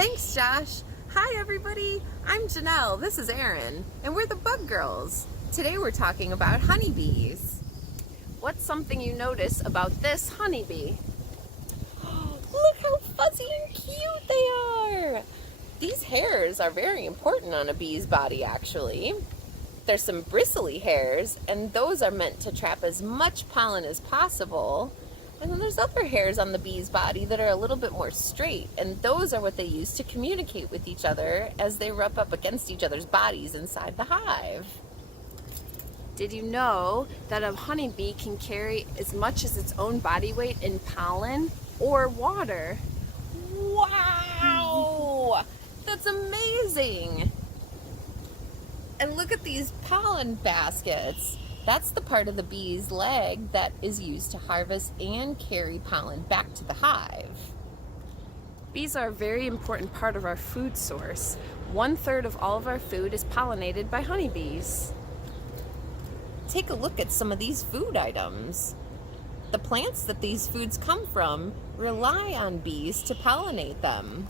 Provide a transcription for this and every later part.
Thanks, Josh. Hi, everybody. I'm Janelle. This is Erin, and we're the Bug Girls. Today we're talking about honeybees. What's something you notice about this honeybee? Look how fuzzy and cute they are. These hairs are very important on a bee's body, actually. There's some bristly hairs, and those are meant to trap as much pollen as possible. And then there's other hairs on the bee's body that are a little bit more straight, and those are what they use to communicate with each other as they rub up against each other's bodies inside the hive. Did you know that a honeybee can carry as much as its own body weight in pollen or water? Wow! That's amazing! And look at these pollen baskets. That's the part of the bee's leg that is used to harvest and carry pollen back to the hive. Bees are a very important part of our food source. 1/3 of all of our food is pollinated by honeybees. Take a look at some of these food items. The plants that these foods come from rely on bees to pollinate them.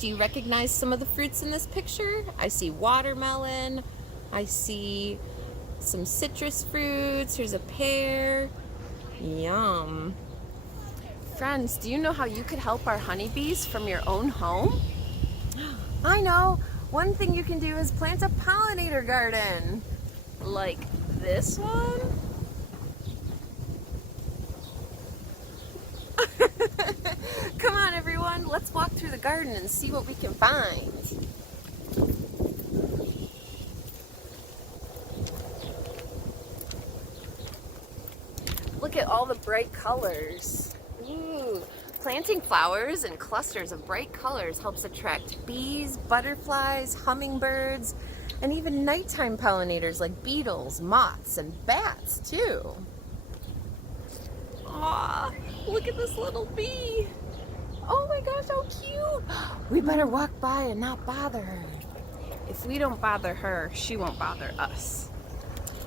Do you recognize some of the fruits in this picture? I see watermelon, I see some citrus fruits, here's a pear. Yum. Friends, do you know how you could help our honeybees from your own home? I know. One thing you can do is plant a pollinator garden. Like this one? Come on, everyone. Let's walk through the garden and see what we can find. Look at all the bright colors. Ooh. Planting flowers in clusters of bright colors helps attract bees, butterflies, hummingbirds, and even nighttime pollinators like beetles, moths, and bats, too. Aw, look at this little bee. Oh my gosh, how cute. We better walk by and not bother her. If we don't bother her, she won't bother us.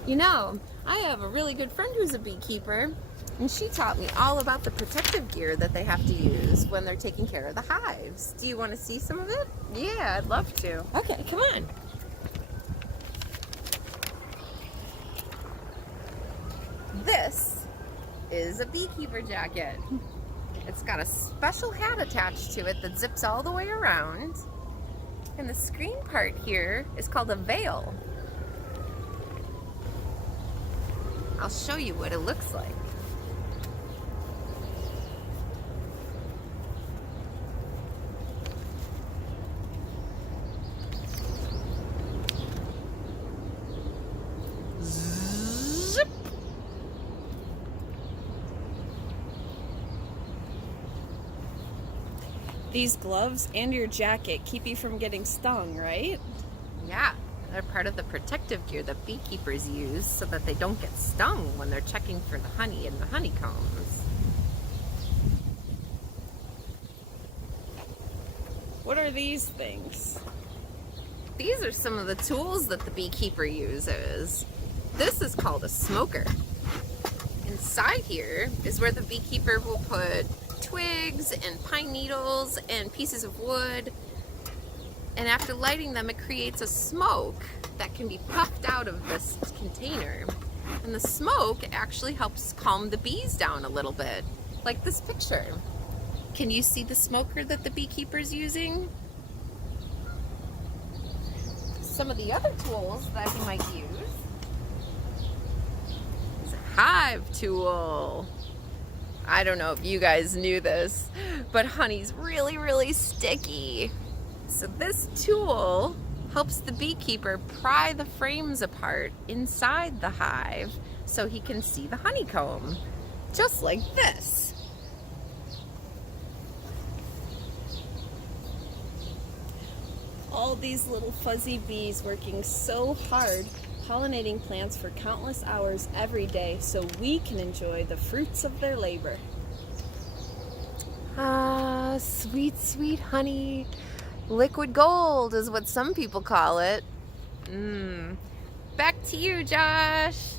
You know, I have a really good friend who's a beekeeper, and she taught me all about the protective gear that they have to use when they're taking care of the hives. Do you want to see some of it? Yeah, I'd love to. Okay, come on. This is a beekeeper jacket. It's got a special hat attached to it that zips all the way around. And the screen part here is called a veil. I'll show you what it looks like. Zip. These gloves and your jacket keep you from getting stung, right? Yeah. They're part of the protective gear that beekeepers use so that they don't get stung when they're checking for the honey in the honeycombs. What are these things? These are some of the tools that the beekeeper uses. This is called a smoker. Inside here is where the beekeeper will put twigs and pine needles and pieces of wood. And after lighting them, it creates a smoke that can be puffed out of this container. And the smoke actually helps calm the bees down a little bit, like this picture. Can you see the smoker that the beekeeper's using? Some of the other tools that he might use is a hive tool. I don't know if you guys knew this, but honey's really, really sticky. So this tool helps the beekeeper pry the frames apart inside the hive so he can see the honeycomb, just like this. All these little fuzzy bees working so hard, pollinating plants for countless hours every day so we can enjoy the fruits of their labor. Ah, sweet, sweet honey. Liquid gold is what some people call it. Back to you, Josh.